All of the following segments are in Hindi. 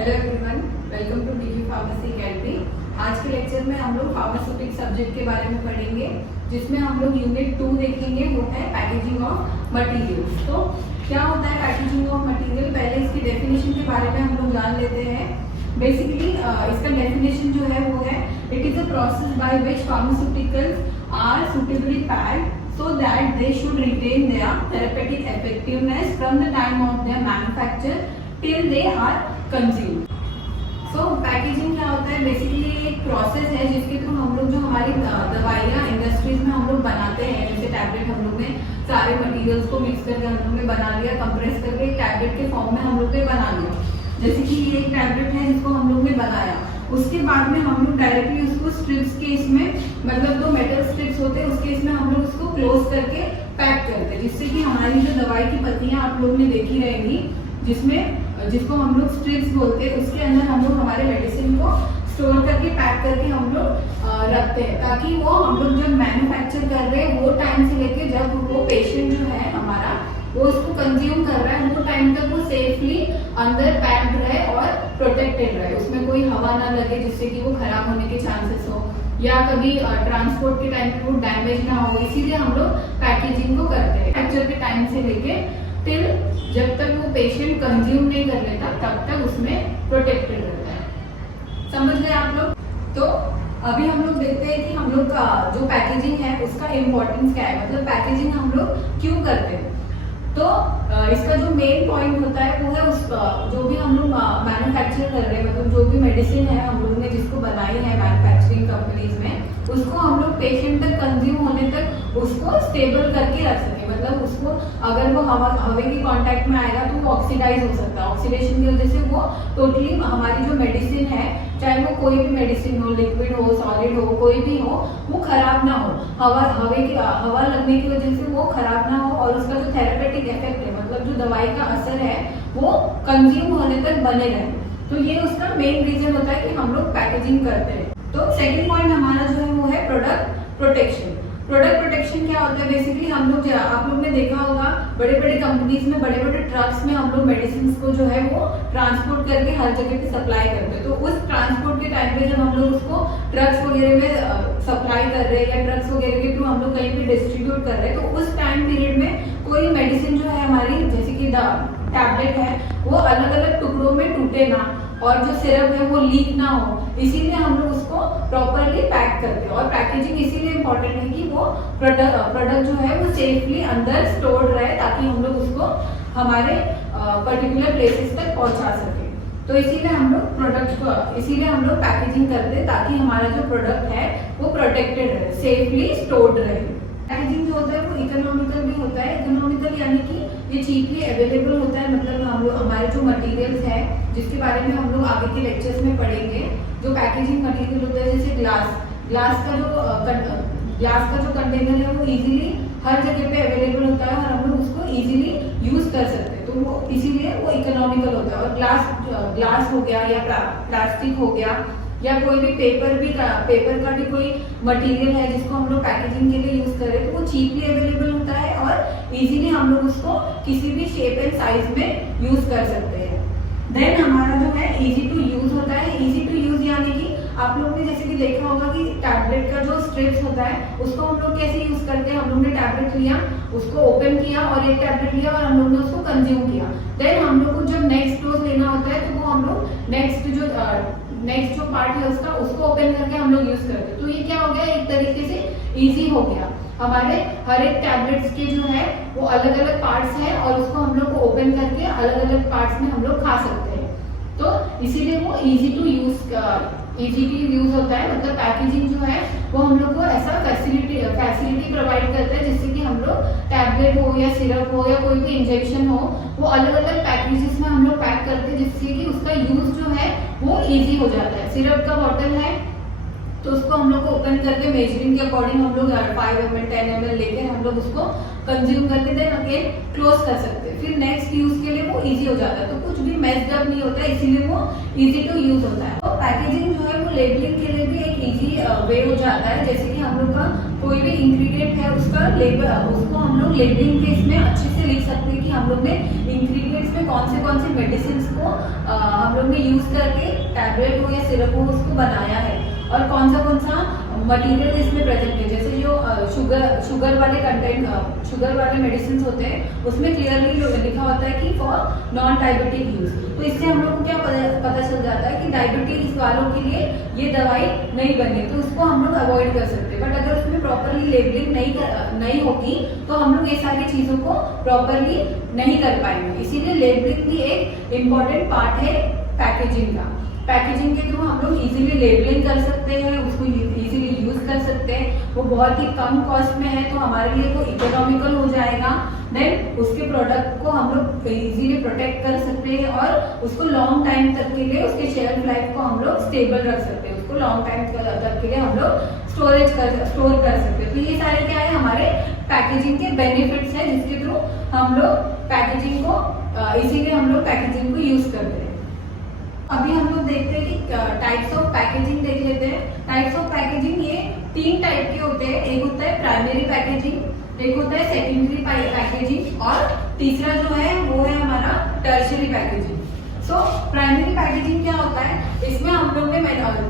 Hello everyone, welcome to DG pharmacy academy. आज के लेक्चर में हम लोग फार्मास्यूटिक सब्जेक्ट के बारे में पढ़ेंगे, जिसमें हम लोग यूनिट 2 देखेंगे, वो है पैकेजिंग ऑफ मटेरियल्स। तो क्या होता है पैकेजिंग ऑफ मटेरियल? पहले इसकी डेफिनेशन के बारे में हम लोग जान लेते हैं। बेसिकली इसका डेफिनेशन जो है वो है, it is a process by which pharmaceuticals are suitably packed so that they should retain their therapeutic effectiveness from the time of their manufacture till they are consumed. So packaging क्या होता है? बेसिकली एक प्रोसेस है जिसके थ्रू हम लोग जो हमारी दवाइयाँ इंडस्ट्रीज में हम लोग बनाते हैं, जैसे टैबलेट हम लोग ने सारे मटेरियल्स को मिक्स करके हम लोग ने बना लिया, कंप्रेस करके एक टैबलेट के फॉर्म में हम लोग ने बना लिया। जैसे कि ये एक टैबलेट है जिसको हम लोग ने बनाया, उसके बाद में हम लोग डायरेक्टली उसको स्ट्रिप्स के इसमें, मतलब दो मेटल स्ट्रिप्स होते हैं उसके इसमें हम लोग उसको क्लोज करके पैक करते हैं, जिससे कि हमारी जो दवाई की पत्तियां आप लोग ने देखी रहेंगी, जिसको हम लोग स्ट्रिप्स बोलते हैं, उसके अंदर हम लोग हमारे मेडिसिन को स्टोर करके पैक करके हम लोग रखते हैं, ताकि वो हम लोग जब मैन्युफैक्चर कर रहे हैं वो टाइम से लेके जब वो पेशेंट जो है हमारा वो उसको कंज्यूम कर रहा है वो टाइम तक वो सेफली अंदर पैक्ड रहे और प्रोटेक्टेड रहे, उसमें कोई हवा ना लगे जिससे कि वो खराब होने के चांसेस हो, या कभी ट्रांसपोर्ट के टाइम पे वो डैमेज ना हो। इसीलिए हम लोग पैकेजिंग को करते हैं मैन्युफैक्चर के टाइम से लेके टिल जब तक वो पेशेंट कंज्यूम नहीं कर लेता तब तक उसमें प्रोटेक्टेड रहता है। समझ गए आप लोग? तो अभी हम लोग देखते हैं कि हम लोग का जो पैकेजिंग है उसका इम्पोर्टेंस क्या है, मतलब पैकेजिंग हम लोग क्यों करते हैं। तो इसका जो मेन पॉइंट होता है वो है उस जो भी हम लोग मैन्युफैक्चर कर रहे हैं, मतलब जो भी मेडिसिन है हम लोग ने जिसको बनाई है मैन्युफैक्चरिंग कंपनीज में, उसको हम लोग पेशेंट तक कंज्यूम होने तक उसको स्टेबल करके रख सके। मतलब उसको अगर वो हवा के कांटेक्ट में आएगा तो वो ऑक्सीडाइज हो सकता है, ऑक्सीडेशन की वजह से वो टोटली हमारी जो मेडिसिन है, चाहे वो कोई भी मेडिसिन हो, लिक्विड हो, सॉलिड हो, कोई भी हो, वो खराब ना हो, हवा लगने की वजह से वो खराब ना हो, और उसका जो थेरेपेटिक इफेक्ट है, मतलब जो दवाई का असर है वो कंज्यूम होने तक बने रहे। तो ये उसका मेन रीजन होता है कि हम लोग पैकेजिंग करते हैं। तो सेकंड पॉइंट हमारा जो है वो है प्रोडक्ट प्रोटेक्शन। प्रोडक्ट प्रोटेक्शन क्या होता है? बेसिकली हम लोग आप लोग ने देखा होगा बड़े बड़े कंपनीज में बड़े बड़े ट्रक्स में हम लोग मेडिसिन को जो है वो ट्रांसपोर्ट करके हर जगह पे सप्लाई करते हैं। तो उस ट्रांसपोर्ट के टाइम पे जब हम लोग उसको ट्रक्स वगैरह में सप्लाई कर रहे हैं या ट्रक्स वगैरह के थ्रू हम लोग कहीं पे डिस्ट्रीब्यूट कर रहे हैं, तो उस टाइम पीरियड में कोई मेडिसिन जो है हमारी, जैसे कि टैबलेट है, वो अलग अलग टुकड़ों में टूटे ना, और जो सिरप है वो लीक ना हो, इसीलिए हम लोग उसको प्रॉपरली पैक करते हैं। और पैकेजिंग इसीलिए इम्पोर्टेंट है कि वो प्रोडक्ट जो है वो सेफली अंदर स्टोर्ड रहे, ताकि हम लोग उसको हमारे पर्टिकुलर प्लेसेस तक पहुंचा सके। तो इसीलिए हम लोग पैकेजिंग करते हैं, ताकि हमारा जो प्रोडक्ट है वो प्रोटेक्टेड रहे, सेफली स्टोर्ड रहे। पैकेजिंग जो होता है वो इकोनॉमिकल भी होता है। इकोनॉमिकल यानी कि ये चीपली अवेलेबल होता है, मतलब हम लोग हमारे जो मटेरियल्स है जिसके बारे में हम लोग आगे के लेक्चर्स में पढ़ेंगे, जो पैकेजिंग मटेरियल होता है, जैसे ग्लास का जो कंटेनर है वो इजीली हर जगह पे अवेलेबल होता है और हम लोग उसको इजीली यूज कर सकते हैं, तो वो इसीलिए वो इकोनॉमिकल होता है। और ग्लास हो गया या प्लास्टिक हो गया या कोई भी पेपर का भी कोई मटेरियल है जिसको हम लोग पैकेजिंग के लिए यूज कर रहे हैं, तो वो चीपली अवेलेबल होता है और इजीली हम लोग उसको किसी भी शेप एंड साइज में यूज कर सकते हैं। देन हमारा जो है इजी टू यूज होता है। इजी टू यूज यानी कि आप लोग ने जैसे कि देखा होगा कि टैबलेट का जो स्ट्रिप्स होता है उसको हम लोग कैसे यूज करते हैं। हम लोग ने टैबलेट लिया, उसको ओपन किया और एक टैबलेट लिया और हम लोग ने उसको कंज्यूम किया। देन हम लोग को जब नेक्स्ट डोज लेना होता है तो वो हम लोग नेक्स्ट जो पार्ट है उसको ओपन करके हम लोग यूज करते हैं। तो ये क्या हो गया, एक तरीके से इजी हो गया। हमारे हर एक टैबलेट्स के जो है वो अलग अलग पार्ट्स हैं और उसको हम लोग को ओपन करके अलग अलग पार्ट्स में हम लोग खा सकते हैं। तो इसीलिए वो इजी टू यूज होता है। मतलब पैकेजिंग जो है वो हम लोग को ऐसा फैसिलिटी प्रोवाइड करता है, जिससे कि हम लोग टैबलेट हो या सिरप हो या कोई भी इंजेक्शन हो, वो अलग अलग पैकेजेस में हम लोग पैक करते हैं, जिससे कि उसका यूज जो है वो इजी हो जाता है। सिरप का बॉटल है तो उसको हम लोग को ओपन करके मेजरिंग के अकॉर्डिंग हम लोग 5 ml 10 ml लेकर हम लोग उसको कंज्यूम करके देन अगेन क्लोज कर सकते हैं। फिर नेक्स्ट यूज के लिए वो इजी हो जाता है, तो कुछ भी मेस्ड अप नहीं होता है, इसीलिए वो इजी टू यूज होता है। तो पैकेजिंग जो है वो लेबलिंग के लिए भी एक इजी वे हो जाता है। जैसे कि हम लोग का कोई भी इंग्रेडिएंट है उसका लेबल, उसको हम लोग लेबलिंग के इसमें अच्छे से लिख सकते हैं कि हम लोग ने इंग्रेडिएंट्स में कौन से मेडिसिन को हम लोग ने यूज करके टैबलेट हो या सिरप हो उसको बनाया है, और कौन सा मटेरियल इसमें प्रेजेंट है। जैसे जो शुगर वाले मेडिसिन होते हैं उसमें क्लियरली लिखा होता है कि फॉर नॉन डायबिटिक यूज। तो इससे हम लोग को क्या पता चल जाता है कि डायबिटीज वालों के लिए ये दवाई नहीं बनी, तो उसको हम लोग अवॉइड कर सकते हैं। बट अगर उसमें प्रॉपरली लेबलिंग नहीं होगी तो हम लोग ये सारी चीजों को प्रॉपरली नहीं कर पाएंगे। इसीलिए लेबलिंग भी एक इम्पॉर्टेंट पार्ट है पैकेजिंग का। पैकेजिंग के थ्रू हम लोग इजीली लेबलिंग कर सकते हैं, उसको इजीली यूज कर सकते हैं। वो बहुत ही कम कॉस्ट में है तो हमारे लिए वो इकोनॉमिकल हो जाएगा। देन उसके प्रोडक्ट को हम लोग इजीली प्रोटेक्ट कर सकते हैं और उसको लॉन्ग टाइम तक के लिए उसके शेल्फ लाइफ को हम लोग स्टेबल रख सकते हैं। उसको लॉन्ग टाइम तक के लिए हम लोग स्टोर कर सकते हैं। तो ये सारे क्या है हमारे पैकेजिंग के बेनिफिट्स हैं, जिसके थ्रू हम लोग पैकेजिंग को इसीलिए हम लोग पैकेजिंग को यूज करते हैं। अभी हम लोग देखते हैं कि टाइप्स ऑफ पैकेजिंग देख लेते हैं। टाइप्स ऑफ पैकेजिंग ये 3 टाइप के होते हैं। एक होता है प्राइमरी पैकेजिंग, एक होता है सेकेंडरी पैकेजिंग, और तीसरा जो है वो है हमारा tertiary packaging. So primary packaging क्या होता है, इसमें हम लोग ने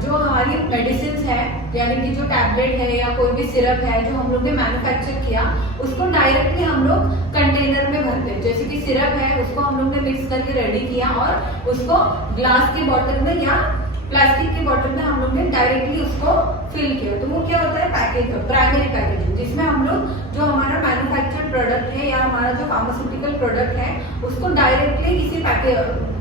जो हमारी मेडिसिन है यानी कि जो टैबलेट है या कोई भी सिरप है जो हम लोग ने मैन्युफैक्चर किया उसको डायरेक्टली हम लोग कंटेनर में भरते हैं। जैसे कि सिरप है उसको हम लोग ने मिक्स करके रेडी किया और उसको ग्लास की बॉटल में या प्लास्टिक की बॉटल में हम लोग ने डायरेक्टली उसको फिल किया। तो वो क्या होता है प्राइमरी पैकेजिंग, जिसमें हम लोग जो हमारा मैन्युफैक्चर्ड प्रोडक्ट है या हमारा जो फार्मास्यूटिकल प्रोडक्ट है उसको डायरेक्टली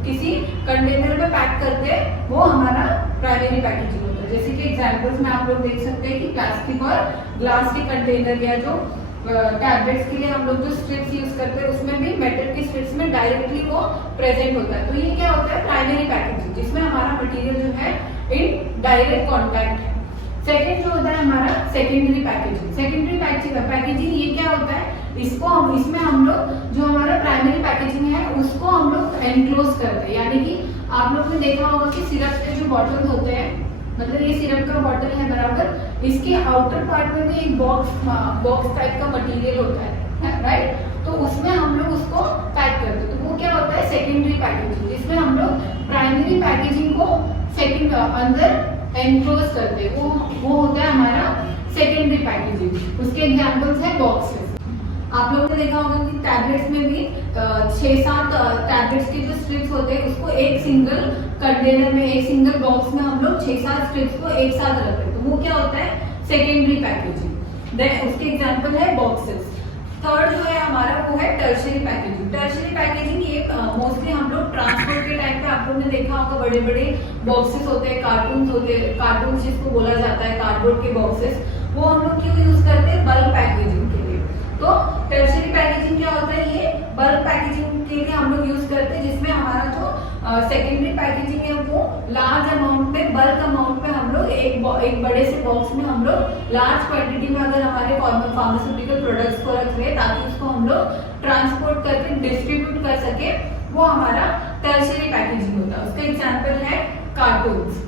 किसी कंटेनर में पैक करके वो हमारा प्राइमरी पैकेजिंग होता है। जैसे कि एग्जांपल्स में आप लोग देख सकते हैं कि प्लास्टिक और ग्लास के कंटेनर या जो टैबलेट्स के लिए हम लोग जो स्ट्रिप्स यूज करते हैं उसमें भी मेटल की स्ट्रिप्स में डायरेक्टली वो प्रेजेंट होता है। तो ये क्या होता है प्राइमरी पैकेजिंग, जिसमें हमारा मटेरियल जो है इन डायरेक्ट कॉन्टैक्ट है। सेकेंड जो होता है हमारा सेकेंडरी पैकेजिंग। सेकेंडरी पैकेजिंग ये क्या होता है, इसमें हम लोग जो हमारा प्राइमरी पैकेजिंग है उसको हम लोग एनक्लोज करते हैं। यानी कि आप लोग ने देखा होगा कि सिरप के जो बॉटल होते हैं, मतलब ये सिरप का बॉटल है बराबर, इसके आउटर पार्ट में भी एक बॉक्स टाइप का मटेरियल होता है राइट। तो उसमें हम लोग उसको पैक करते हैं। तो वो क्या होता है सेकेंडरी पैकेजिंग, जिसमें हम लोग प्राइमरी पैकेजिंग को अंदर एनक्लोज करते हैं। वो होता है हमारा सेकेंडरी पैकेजिंग। उसके एग्जांपल्स है बॉक्सेस। आप लोगों ने देखा होगा कि टैबलेट्स में भी 6-7 टैबलेट्स के जो स्ट्रिप्स होते हैं उसको एक सिंगल कंटेनर में एक सिंगल बॉक्स में हम लोग 6-7 स्ट्रिप्स को एक साथ रखते हैं। तो वो क्या होता है सेकेंडरी पैकेजिंग। देन उसके एग्जांपल है बॉक्सेस। थर्ड जो है हमारा वो है टर्शियरी पैकेजिंग। टर्शियरी पैकेजिंग ये मोस्टली हम लोग ट्रांसपोर्ट के टाइम पे आप लोगों ने देखा होगा बड़े बड़े बॉक्सेस होते हैं, कार्टून जिसको बोला जाता है कार्डबोर्ड के बॉक्सेस, वो हम लोग क्यों यूज करते हैं बल्क पैकेजिंग के लिए। तो टर्शियरी पैकेजिंग क्या होता है, ये बल्क पैकेजिंग के लिए हम लोग यूज करते हैं, जिसमें हमारा जो सेकेंडरी पैकेजिंग है वो लार्ज अमाउंट में बल्क अमाउंट में हम लोग एक बड़े से बॉक्स में हम लोग लार्ज क्वांटिटी में अगर हमारे फार्मास्यूटिकल प्रोडक्ट्स को रख रहे हैं ताकि उसको हम लोग ट्रांसपोर्ट करके डिस्ट्रीब्यूट कर सके, वो हमारा टर्शियरी पैकेजिंग होता है। उसका एग्जांपल है कार्टून्स।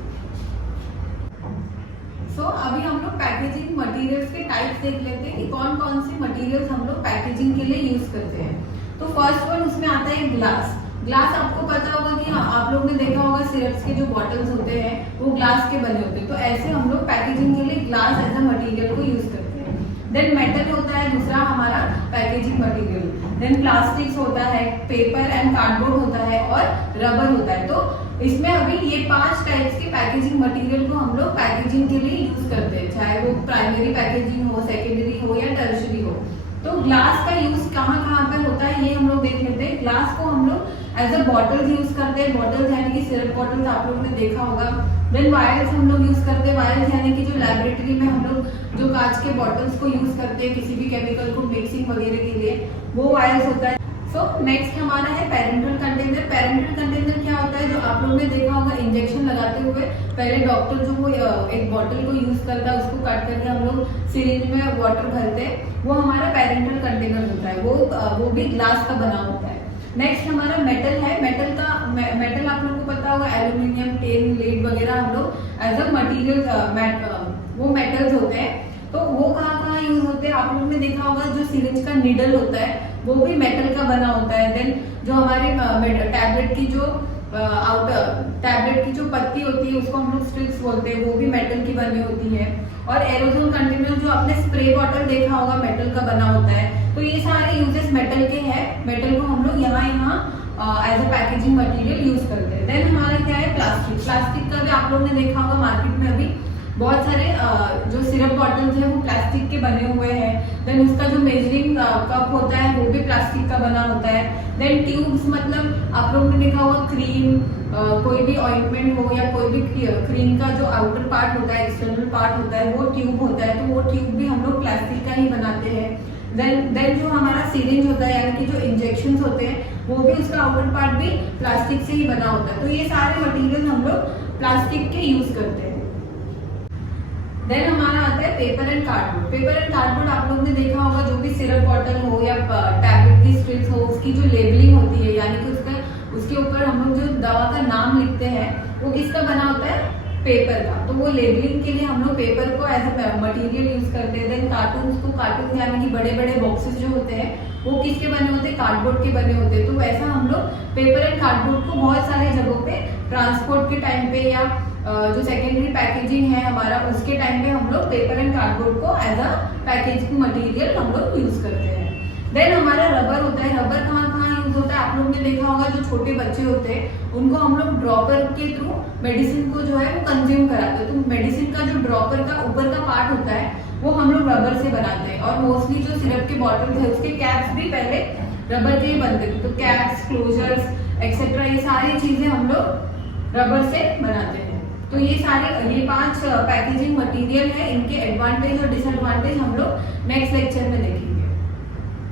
अभी हम लोग पैकेजिंग मटेरियल्स के टाइप्स देख लेते हैं कि कौन कौन से मटेरियल्स हम लोग पैकेजिंग के लिए यूज करते हैं। तो फर्स्ट वन उसमें आता है ग्लास। ग्लास आपको पता होगा कि आप लोग ने देखा होगा सिरप्स के जो बॉटल्स होते हैं वो ग्लास के बने होते हैं। तो ऐसे हम लोग पैकेजिंग के लिए ग्लास एज अ मटेरियल को यूज करते हैं। देन मेटल होता है दूसरा हमारा पैकेजिंग मटेरियल। देन प्लास्टिक्स होता है, पेपर एंड कार्डबोर्ड होता है और रबर होता है। तो इसमें अभी ये 5 टाइप्स के पैकेजिंग मटेरियल को हम लोग पैकेजिंग के लिए यूज करते हैं, चाहे वो प्राइमरी पैकेजिंग हो, सेकेंडरी हो या टर्शियरी हो। तो ग्लास का यूज कहाँ कहाँ पर होता है ये हम लोग देख लेते हैं। ग्लास को हम लोग एज अ बॉटल्स यूज करते हैं। बॉटल्स यानी कि सिरप बॉटल्स आप लोगों ने देखा होगा। देन वायल्स हम लोग यूज करते हैं। वायल्स यानी कि जो लैबोरेटरी में हम लोग जो कांच के बॉटल्स को यूज करते हैं किसी भी केमिकल को मिक्सिंग वगैरह के लिए, वो वायल्स होता है। सो नेक्स्ट हमारा है पेरेंटल कंटेनर। पेरेंटल कंटेनर क्या होता है, जो आप लोगों ने देखा होगा इंजेक्शन लगाते हुए पहले डॉक्टर जो वो एक बॉटल को यूज करता है उसको कट करके हम लोग सिरिंज में वाटर भरते हैं, वो हमारा पेरेंटल कंटेनर होता है। वो भी ग्लास का बना होता है। नेक्स्ट हमारा मेटल है। मेटल आप लोगों को पता होगा एल्यूमिनियम, टेन, लेड वगैरह हम लोग एज अ मटीरियल वो मेटल्स होते हैं। तो वो कहाँ कहाँ यूज होते हैं, आप लोगों ने देखा होगा जो सिरिंज का निडल होता है वो भी मेटल का बना होता है। देन जो हमारे टैबलेट की जो टैबलेट की जो पत्ती होती है उसको हम लोग स्ट्रिप्स बोलते हैं, वो भी मेटल की बनी होती है। और एरोजोल कंटेनर जो आपने स्प्रे बॉटल देखा होगा मेटल का बना होता है। तो ये सारे यूजेस मेटल के हैं, मेटल को हम लोग यहाँ as a packaging material use करते हैं। देन हमारा क्या है प्लास्टिक। प्लास्टिक का भी आप लोगों ने देखा होगा मार्केट में अभी बहुत सारे जो सिरप बॉटल्स हैं वो प्लास्टिक के बने हुए हैं। देन उसका जो मेजरिंग कप होता है वो भी प्लास्टिक का बना होता है। देन ट्यूब्स, मतलब आप लोगों ने देखा होगा क्रीम, कोई भी ऑइंटमेंट हो या कोई भी क्रीम का जो आउटर पार्ट होता है, एक्सटर्नल पार्ट होता है, वो ट्यूब होता है। तो वो ट्यूब भी हम लोग प्लास्टिक का ही बनाते हैं। देन जो हमारा सिरिंज होता है यानी कि जो इंजेक्शन होते हैं वो भी उसका आउटर पार्ट भी प्लास्टिक से ही बना होता है। तो ये सारे मटेरियल हम लोग प्लास्टिक के यूज करते हैं। देन हमारा आता है paper and cardboard. Paper and cardboard आप लोगों ने देखा होगा जो भी सिरप बॉटल हो या टैबलेट की स्ट्रिप्स हो, उसकी जो लेबलिंग होती है यानी कि उसके ऊपर हम लोग जो दवा का नाम लिखते हैं वो किसका बना होता है, पेपर का। तो वो लेबलिंग के लिए हम लोग पेपर को एज अ मटीरियल यूज करते हैं। देन कार्टून यानी कि बड़े बड़े बॉक्सेस जो होते हैं वो किसके बने होते हैं, कार्डबोर्ड के बने होते हैं। तो वैसा हम लोग पेपर एंड कार्डबोर्ड को बहुत सारे जगहों पे ट्रांसपोर्ट के टाइम पे या जो सेकेंडरी पैकेजिंग है हमारा उसके टाइम पे हम लोग पेपर एंड कार्डबोर्ड को एज अ पैकेजिंग मटेरियल हम लोग यूज करते हैं। देन हमारा रबर होता है। रबर कहाँ कहाँ यूज होता है, आप लोगों ने देखा होगा जो छोटे बच्चे होते हैं उनको हम लोग ड्रॉपर के थ्रू मेडिसिन को जो है वो कंज्यूम कराते हैं। तो मेडिसिन का जो ड्रॉपर का ऊपर का पार्ट होता है वो हम लोग रबर से बनाते हैं। और मोस्टली जो सिरप के बॉटल है उसके कैप्स भी पहले रबर के ही बनते थे। तो कैप्स, क्लोजर्स एक्सेट्रा ये सारी चीजें हम लोग रबर से बनाते हैं। तो ये 5 पैकेजिंग मटेरियल है, इनके एडवांटेज और डिसएडवांटेज हम लोग नेक्स्ट लेक्चर में देखेंगे।